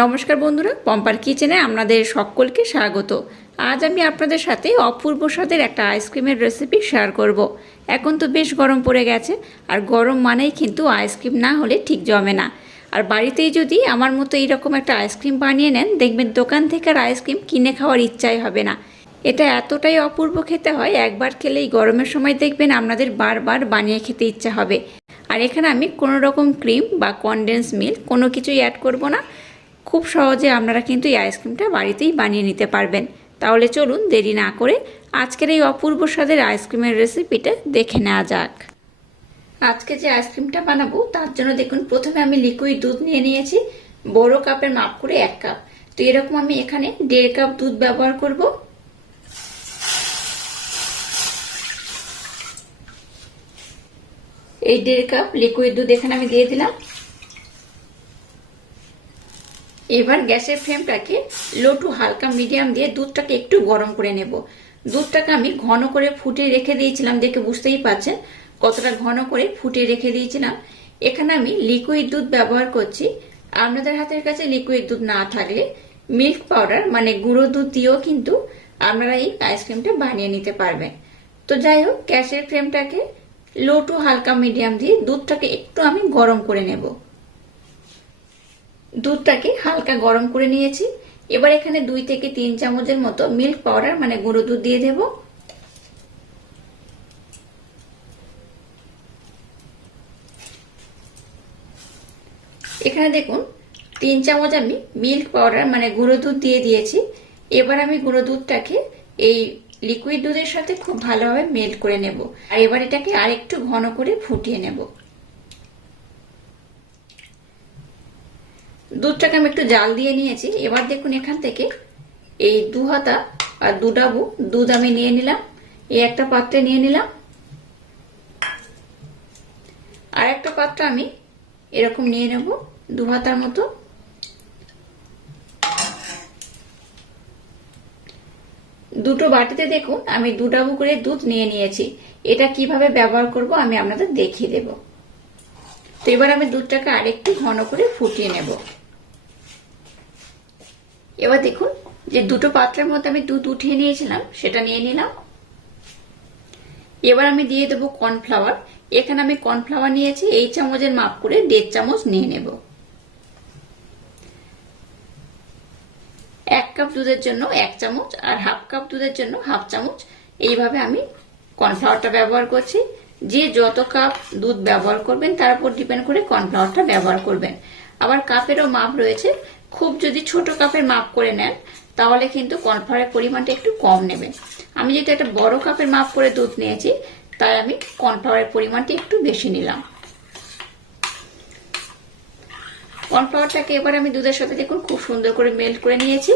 নমস্কার বন্ধুরা, পম্পার কিচেনে আপনাদের সকলকে স্বাগত। আজ আমি আপনাদের সাথে অপূর্ব স্বাদের একটা আইসক্রিমের রেসিপি শেয়ার করব। এখন তো বেশ গরম পড়ে গেছে, আর গরম মানেই কিন্তু আইসক্রিম না হলে ঠিক জমে না। আর বাড়িতেই যদি আমার মতো এইরকম একটা আইসক্রিম বানিয়ে নেন, দেখবেন দোকান থেকে আর আইসক্রিম কিনে খাওয়ার ইচ্ছাই হবে না। এটা এতটাই অপূর্ব খেতে হয়, একবার খেলেই গরমের সময় দেখবেন আপনাদের বারবার বানিয়ে খেতে ইচ্ছা হবে। আর এখানে আমি কোনো রকম ক্রিম বা কনডেন্স মিল্ক কোনো কিছুই অ্যাড করব না। খুব সহজে আপনারা কিন্তু এই আইসক্রিমটা বাড়িতেই বানিয়ে নিতে পারবেন। তাহলে চলুন দেরি না করে আজকের এই অপূর্ব স্বাদের আইসক্রিমের রেসিপিটা দেখে নেওয়া যাক। আজকে যে আইসক্রিমটা বানাবো তার জন্য দেখুন, প্রথমে আমি লিকুইড দুধ নিয়ে নিয়েছি, বড় কাপের মাপ করে 1 কাপ। তো এরকম আমি এখানে 1.5 কাপ দুধ ব্যবহার করব। এই 1.5 কাপ লিকুইড দুধ এখানে আমি দিয়ে দিলাম। এবার গ্যাসের ফ্লেমটাকে লো টু হালকা মিডিয়াম দিয়ে দুধটাকে একটু গরম করে নেব। দুধটাকে আমি ঘন করে ফুটিয়ে রেখে দিয়েছিলাম, দেখে বুঝতেই পারছেন কতটা ঘন করে ফুটিয়ে রেখে দিয়েছিলাম। এখানে আমি লিকুইড দুধ ব্যবহার করছি। আপনাদের হাতের কাছে লিকুইড দুধ না থাকলে মিল্ক পাউডার মানে গুঁড়ো দুধ দিয়েও কিন্তু আপনারা এই আইসক্রিমটা বানিয়ে নিতে পারবেন। তো যাই হোক, গ্যাসের ফ্লেমটাকে লো টু হালকা মিডিয়াম দিয়ে দুধটাকে একটু আমি গরম করে নেব। দুধটাকে হালকা গরম করে নিয়েছি। এবার এখানে 2 থেকে 3 চামচের মতো মিল্ক পাউডার মানে গুঁড়ো দুধ দিয়ে দেব। এখানে দেখুন 3 চামচ আমি মিল্ক পাউডার মানে গুঁড়ো দুধ দিয়ে দিয়েছি। এবার আমি গুঁড়ো দুধটাকে এই লিকুইড দুধের সাথে খুব ভালোভাবে মেল্ট করে নেব। আর এবার এটাকে আরেকটু ঘন করে ফুটিয়ে নেব। দুধটাকে আমি একটু জাল দিয়ে নিয়েছি। এবার দেখুন এখান থেকে এই 2 হাতা আর 2 ডাবু দুধ আমি নিয়ে নিলাম, এই একটা পাত্রে নিয়ে নিলাম। আর একটা পাত্র আমি এরকম নিয়ে নেব 2 হাতার মতো। দুটো বাটিতে দেখুন আমি 2 ডাবু করে দুধ নিয়ে নিয়েছি। এটা কিভাবে ব্যবহার করব আমি আপনাদের দেখিয়ে দেব। তো এবার আমি দুধটাকে আরেকটু ঘন করে ফুটিয়ে নেব। এবার দেখুন যে দুটো পাত্রের মধ্যে আমি দুধ উঠিয়ে নিয়েছিলাম সেটা নিয়ে নিলাম। এবার আমি দিয়ে দেবো কর্নফ্লাওয়ার। এখানে আমি কর্নফ্লাওয়ার নিয়েছি, এই চামচের মাপ করে 1.5 চামচ নিয়ে নেব। 1 কাপ দুধের জন্য 1 চামচ আর হাফ কাপ দুধের জন্য হাফ চামচ, এইভাবে আমি কর্নফ্লাওয়ারটা ব্যবহার করছি। যে যত কাপ দুধ ব্যবহার করবেন তার উপর ডিপেন্ড করে কর্নফ্লাওয়ারটা ব্যবহার করবেন। আবার কাপেরও মাপ রয়েছে, খুব যদি ছোট কাপের মাপ করে নেন তাহলে কিন্তু কর্নফ্লাওয়ারের পরিমাণটা একটু কম নেবেন। আমি যেহেতু একটা বড় কাপের মাপ করে দুধ নিয়েছি তাই আমি কর্নফ্লাওয়ারের পরিমাণটা একটু বেশি নিলাম। কর্নফ্লাওয়ারটাকে এবার আমি দুধের সাথে দেখুন খুব সুন্দর করে মেল্ট করে নিয়েছি।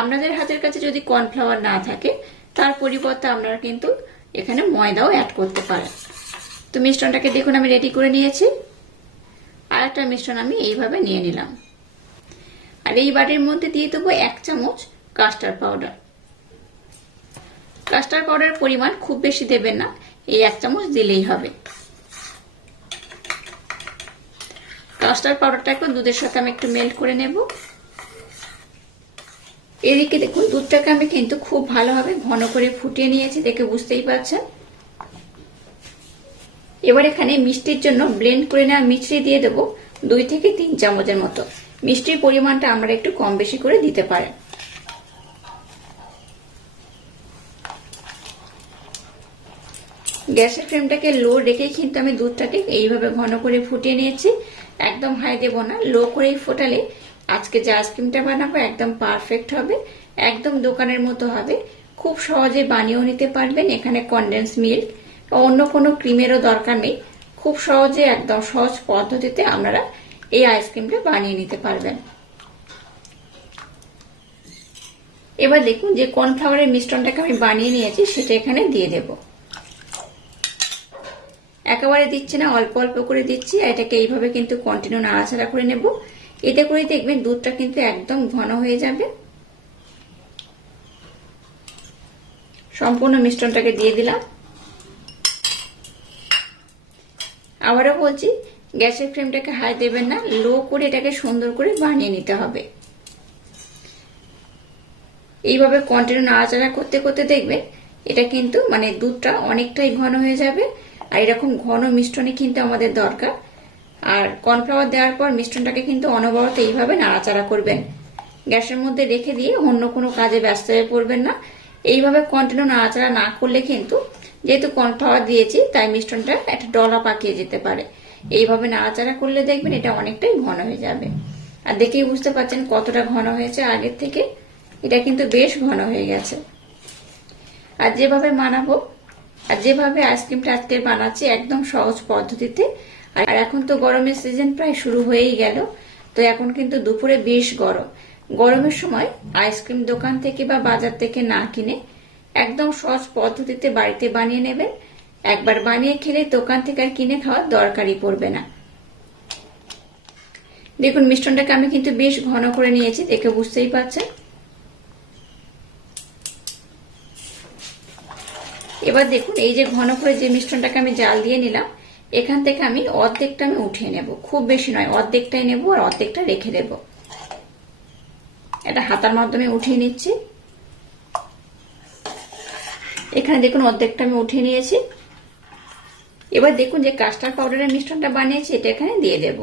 আপনাদের হাতের কাছে যদি কর্নফ্লাওয়ার না থাকে তার পরিবর্তে আপনারা কিন্তু এখানে ময়দাও অ্যাড করতে পারেন। তো মিশ্রণটাকে দেখুন আমি রেডি করে নিয়েছি। আর একটা মিশ্রণ আমি এইভাবে নিয়ে নিলাম। আর এই বাটির মধ্যে দিয়ে দেবো 1 চামচ কাস্টার্ড পাউডার। কাস্টার্ড পাউডারের পরিমাণ খুব বেশি দেবেন না, এই 1 চামচ দিলেই হবে। কাস্টার্ড পাউডারটাকে দুধের সাথে আমি একটু মেল্ট করে নেব। এদিকে দেখুন দুধটাকে আমি কিন্তু খুব ভালোভাবে ঘন করে ফুটিয়ে নিয়েছি, দেখে বুঝতেই পারছেন। এবার এখানে মিষ্টির জন্য ব্লেন্ড করে নেওয়া মিষ্টি দিয়ে দেবো 2 থেকে 3 চামচের মতো। মিষ্টির পরিমাণটা আমরা একটু কম বেশি করে দিতে পারেন। গ্যাসের ফ্লেমটাকে লো রেখেই কিন্তু আমি দুধটাকে এইভাবে ঘন করে ফুটিয়ে নিয়েছি। একদম হাই দেব না, লো করেই ফোটালে আজকে যে আইসক্রিমটা বানাবো একদম পারফেক্ট হবে, একদম দোকানের মতো হবে। খুব সহজে বানিয়েও নিতে পারবেন। এখানে কনডেন্স মিল্ক বা অন্য কোনো ক্রিমেরও দরকার নেই। খুব সহজে একদম সহজ পদ্ধতিতে আপনারা এই আইসক্রিমটা বানিয়ে নিতে পারবেন। এবার দেখুন যে কর্নফ্লাওয়ারের মিশ্রণটাকে আমি বানিয়ে নিয়েছি সেটা এখানে দিয়ে দেব। একেবারে দিচ্ছি না, অল্প অল্প করে দিচ্ছি। এটাকে এইভাবে কিন্তু কন্টিনিউ নাড়াচাড়া করে নেব। এতে করে দেখবেন দুধটা কিন্তু একদম ঘন হয়ে যাবে। সম্পূর্ণ মিশ্রণটাকে দিয়ে দিলাম। আবারও বলছি গ্যাসের ফ্লেমটাকে হাই দেবেন না, লো করে এটাকে সুন্দর করে বানিয়ে নিতে হবে। এইভাবে কন্টিনিউ নাড়াচাড়া করতে করতে দেখবেন এটা কিন্তু মানে দুধটা অনেকটাই ঘন হয়ে যাবে। আর এরকম ঘন মিশ্রণে কিন্তু আমাদের দরকার। আর কর্নফ্লাওয়ার দেওয়ার পর মিশ্রণটাকে কিন্তু অনবরত এইভাবে নাড়াচাড়া করবেন, গ্যাসের মধ্যে রেখে দিয়ে অন্য কোনো কাজে ব্যস্ত হয়ে পড়বেন না। এইভাবে কন্টিনিউ নাড়াচাড়া না করলে কিন্তু, যেহেতু কর্নফ্লাওয়ার দিয়েছি তাই মিশ্রণটা একটা ডলা পাকিয়ে যেতে পারে। এইভাবে নাড়াচাড়া করলে দেখবেন এটা অনেকটাই ঘন হয়ে যাবে। আর দেখেই বুঝতে পারছেন কতটা ঘন হয়েছে আগের থেকে, এটা কিন্তু বেশ ঘন হয়ে গেছে। আর যেভাবে বানাবো আর যেভাবে আইসক্রিমটা আজকে বানাচ্ছি একদম সহজ পদ্ধতিতে। আর এখন তো গরমের সিজন প্রায় শুরু হয়েই গেল, তো এখন কিন্তু দুপুরে বেশ গরম। গরমের সময় আইসক্রিম দোকান থেকে বা বাজার থেকে না কিনে একদম সহজ পদ্ধতিতে বাড়িতে বানিয়ে নেবেন। একবার বানিয়ে খেলে দোকান থেকে আর কিনে খাওয়ার দরকারই পড়বে না। দেখুন মিশ্রণটাকে আমি কিন্তু বেশ ঘন করে নিয়েছি, দেখে বুঝতেই পারছেন। এবার দেখুন এই যে ঘন করে যে মিশ্রণটাকে আমি জাল দিয়ে নিলাম, এখান থেকে আমি অর্ধেকটা আমি উঠিয়ে নেব, খুব বেশি নয়, অর্ধেকটাই নেব আর অর্ধেকটা রেখে দেব। এটা হাতার মাধ্যমে উঠিয়ে নিচ্ছি। এখানে দেখুন অর্ধেকটা আমি উঠিয়ে নিয়েছি। এবার দেখুন যে কাস্টার্ড পাউডারের মিশ্রণটা বানিয়েছি এটা এখানে দিয়ে দেব,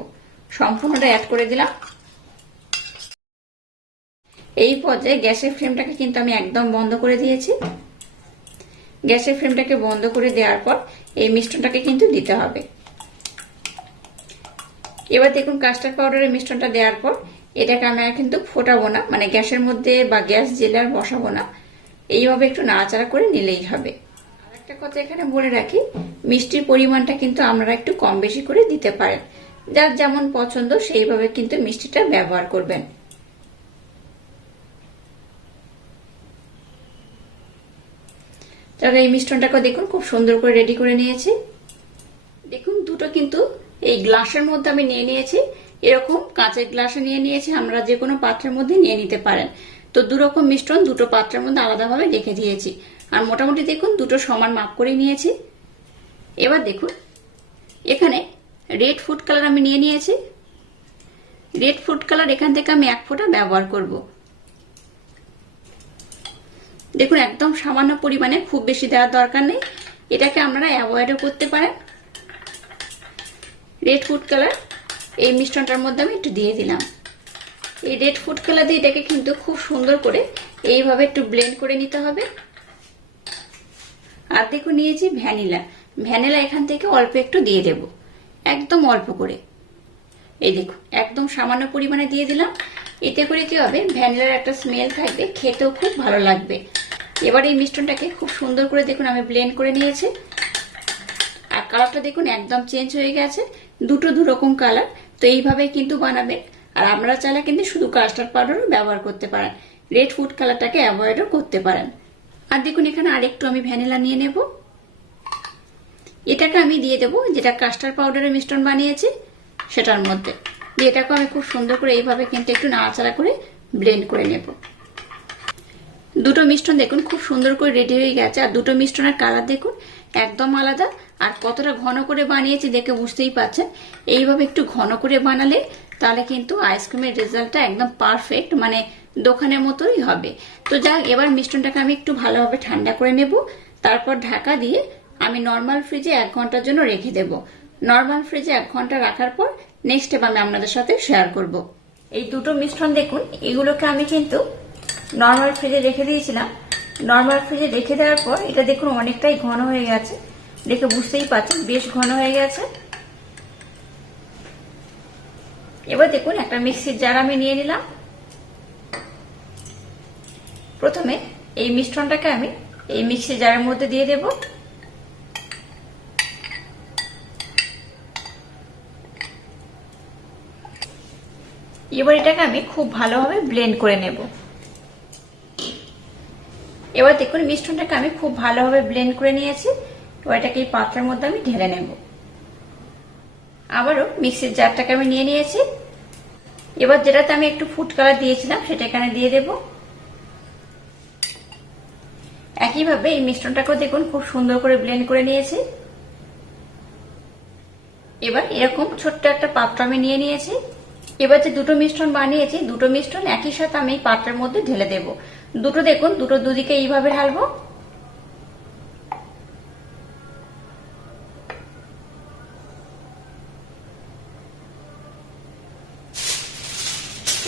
সম্পূর্ণটা অ্যাড করে দিলাম। এই পর্যায়ে গ্যাসের ফ্লেমটাকে কিন্তু আমি একদম বন্ধ করে দিয়েছি। গ্যাসের ফ্লেমটাকে বন্ধ করে দেওয়ার পর এই মিশ্রণটাকে কিন্তু দিতে হবে। এবার দেখুন কাস্টার্ড পাউডারের মিশ্রণটা দেওয়ার পর এটাকে আমরা কিন্তু ফোটাবো না, মানে গ্যাসের মধ্যে বা গ্যাস জেলে আর বসাবো না, এইভাবে একটু নাড়াচাড়া করে নিলেই হবে। আর একটা কথা এখানে বলে রাখি, মিষ্টির পরিমাণটা কিন্তু আপনারা একটু কম বেশি করে দিতে পারেন, যার যেমন পছন্দ সেইভাবে কিন্তু মিষ্টিটা ব্যবহার করবেন। তাহলে এই মিশ্রণটাকে দেখুন খুব সুন্দর করে রেডি করে নিয়েছি। দেখুন দুটো কিন্তু এই গ্লাসের মধ্যে আমি নিয়ে নিয়েছি, এরকম কাঁচের গ্লাসে নিয়ে নিয়েছি, আমরা যে কোনো পাত্রের মধ্যে নিয়ে নিতে পারেন। তো দুরকম মিশ্রণ দুটো পাত্রের মধ্যে আলাদাভাবে রেখে দিয়েছি। আর মোটামুটি দেখুন দুটো সমান মাপ করে নিয়েছি। এবার দেখুন এখানে রেড ফুড কালার আমি নিয়ে নিয়েছি। রেড ফুড কালার এখান থেকে আমি 1 ফোঁটা ব্যবহার করব। দেখুন একদম সামান্য পরিমাণে, খুব বেশি দেওয়ার দরকার নেই, এটাকে আপনারা অ্যাভয়েডও করতে পারেন। রেড ফুড কালার এই মিশ্রণটার মধ্যে আমি একটু দিয়ে দিলাম। এই রেড ফুড কালার দিয়ে এটাকে কিন্তু খুব সুন্দর করে এইভাবে একটু ব্লেন্ড করে নিতে হবে। আর দেখুন নিয়েছি ভ্যানিলা। ভ্যানিলা এখান থেকে অল্প একটু দিয়ে দেব, একদম অল্প করে। এই দেখুন একদম সামান্য পরিমাণে দিয়ে দিলাম। এতে করে কি হবে, ভ্যানিলার একটা স্মেল থাকবে, খেতেও খুব ভালো লাগবে। এবার এই মিশ্রণটাকে খুব সুন্দর করে দেখুন আমি ব্লেন্ড করে নিয়েছি। আর কালারটা দেখুন একদম চেঞ্জ হয়ে গেছে, দুটো দুরকম কালার। তো এইভাবে কিন্তু বানাবেন। আর আপনারা চাইলে কিন্তু শুধু কাস্টার্ড পাউডারও ব্যবহার করতে পারেন, রেড ফুড কালারটাকে অ্যাভয়েডও করতে পারেন। আর দেখুন এখানে আরেকটু আমি ভ্যানিলা নিয়ে নেব, এটাকে আমি দিয়ে দেবো যেটা কাস্টার্ড পাউডারের মিশ্রণ বানিয়েছি সেটার মধ্যে। দিয়ে এটাকে আমি খুব সুন্দর করে এইভাবে কিন্তু একটু নাড়াচাড়া করে ব্লেন্ড করে নেব। দুটো মিশ্রণ দেখুন খুব সুন্দর করে রেডি হয়ে গেছে। আর দুটো মিশ্রণের কালার দেখুন একদম আলাদা। আর কতটা ঘন করে বানিয়েছি দেখে বুঝতেই পারছেন। এইভাবে একটু ঘন করে বানালে তাহলে কিন্তু আইসক্রিমের রেজাল্টটা একদম পারফেক্ট, মানে দোকানের মতোই হবে। তো যাক, এবার মিশ্রণটাকে আমি একটু ভালোভাবে ঠান্ডা করে নেব। তারপর ঢাকা দিয়ে আমি নর্মাল ফ্রিজে 1 ঘন্টার জন্য রেখে দেব। নর্মাল ফ্রিজে 1 ঘন্টা রাখার পর নেক্সট স্টেপ আমি আপনাদের সাথে শেয়ার করব। এই দুটো মিশ্রণ দেখুন, এগুলোকে আমি কিন্তু নর্মাল ফ্রিজে রেখে দিয়েছিলাম। নর্মাল ফ্রিজে রেখে দেওয়ার পর এটা দেখুন অনেকটাই ঘন হয়ে গেছে, দেখে বুঝতেই পারছেন বেশ ঘন হয়ে গেছে। এবার দেখুন একটা মিক্সির জার আমি নিয়ে নিলাম। প্রথমে এই মিশ্রণটাকে আমি এই মিক্সির জারের মধ্যে দিয়ে দেব। এবার এটাকে আমি খুব ভালোভাবে ব্লেন্ড করে নেব। এবার দেখুন মিশ্রণটাকে আমি খুব ভালোভাবে ব্লেন্ড করে নিয়েছি। এবার এটাকে এই পাত্রের মধ্যে আমি ঢেলে নেব। আবারও মিক্সির জারটাকে আমি নিয়ে নিয়েছি। এবার যেটাতে আমি একটু ফুড কালার দিয়েছিলাম সেটা এখানে দিয়ে দেব। একইভাবে এই মিশ্রণটাকেও দেখুন খুব সুন্দর করে ব্লেন্ড করে নিয়েছি। এবার এরকম ছোট্ট একটা পাত্র আমি নিয়ে নিয়েছি। এবার যে দুটো মিশ্রণ বানিয়েছি, দুটো মিশ্রণ একই সাথে আমি এই পাত্রের মধ্যে ঢেলে দেব। দুটো দেখুন, দুটো দুদিকে এইভাবে ঢালবো।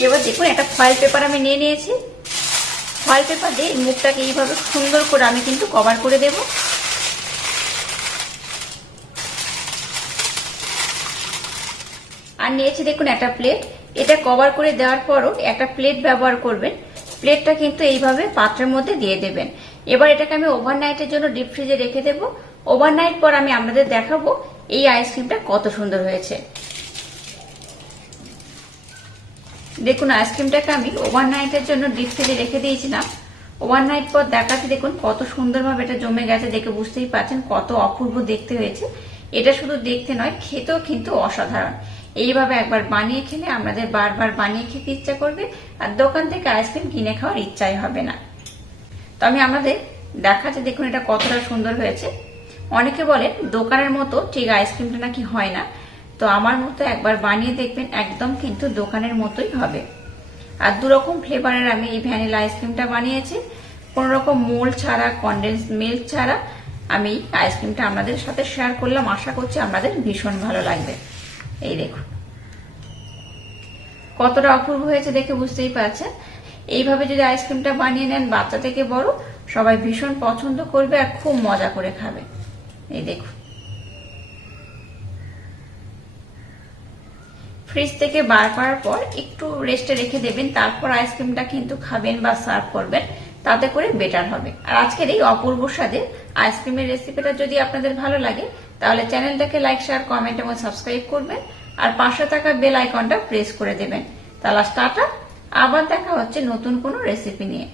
এবার দেখুন একটা ফয়েল পেপার আমি নিয়ে নিয়েছি। ফয়েল পেপার দিয়ে মুখটাকে এইভাবে সুন্দর করে আমি কিন্তু কভার করে দেব। আর নিয়েছি দেখুন একটা প্লেট। এটা কভার করে দেওয়ার পরও একটা প্লেট ব্যবহার করবেন। প্লেটটা কিন্তু এইভাবে পাত্রের মধ্যে দিয়ে দেবেন। এবার এটাকে আমি ওভারনাইটের জন্য ডিপ ফ্রিজে রেখে দেবো। ওভারনাইট পর আমি আপনাদের দেখাবো এই আইসক্রিমটা কত সুন্দর হয়েছে। দেখুন আইসক্রিমটাকে আমি ওভারনাইটের জন্য ডিপ ফ্রিজে রেখে দিয়েছিলাম। ওভারনাইট পর দেখাতে দেখুন কত সুন্দরভাবে এটা জমে গেছে। দেখে বুঝতেই পারছেন কত অপূর্ব দেখতে হয়েছে। এটা শুধু দেখতে নয়, খেতেও কিন্তু অসাধারণ। এইভাবে একবার বানিয়ে খেলে আমাদের বারবার বানিয়ে খেতে ইচ্ছা করবে, আর দোকান থেকে আইসক্রিম কিনে খাওয়ার ইচ্ছাই হবে না। তো আমি আপনাদের দেখাচ্ছি, দেখুন এটা কতটা সুন্দর হয়েছে। অনেকে বলে দোকানের মতো ঠিক আইসক্রিমটা নাকি হয় না, তো আমার মতো একবার বানিয়ে দেখবেন, একদম কিন্তু দোকানের মতোই হবে। আর দুরকম ফ্লেভারের আমি এই ভ্যানিলা আইসক্রিমটা বানিয়েছি। কোনো রকম মোল্ড ছাড়া, কনডেন্স মিল্ক ছাড়া আমি আইসক্রিমটা আপনাদের সাথে শেয়ার করলাম। আশা করছি আপনাদের ভীষণ ভালো লাগবে। এই দেখুন কতটা অপূর্ব হয়েছে, দেখে বুঝতেই পারছেন। এইভাবে যদি আইসক্রিমটা বানিয়ে নেন, বাচ্চা থেকে বড় সবাই ভীষণ পছন্দ করবে আর খুব মজা করে খাবে। এই দেখুন, ফ্রিজ থেকে বার করার পর একটু রেস্টে রেখে দেবেন, তারপর আইসক্রিমটা কিন্তু খাবেন বা সার্ভ করবেন, তাতে করে বেটার হবে। আর আজকের এই অপূর্ব স্বাদের আইসক্রিমের রেসিপিটা যদি আপনাদের ভালো লাগে, তাহলে চ্যানেলটাকে লাইক, শেয়ার, কমেন্ট এবং সাবস্ক্রাইব করবেন, আর পাশে থাকা বেল আইকনটা প্রেস করে দেবেন। তাহলে টাটা, আবার দেখা হচ্ছে নতুন কোনো রেসিপি নিয়ে।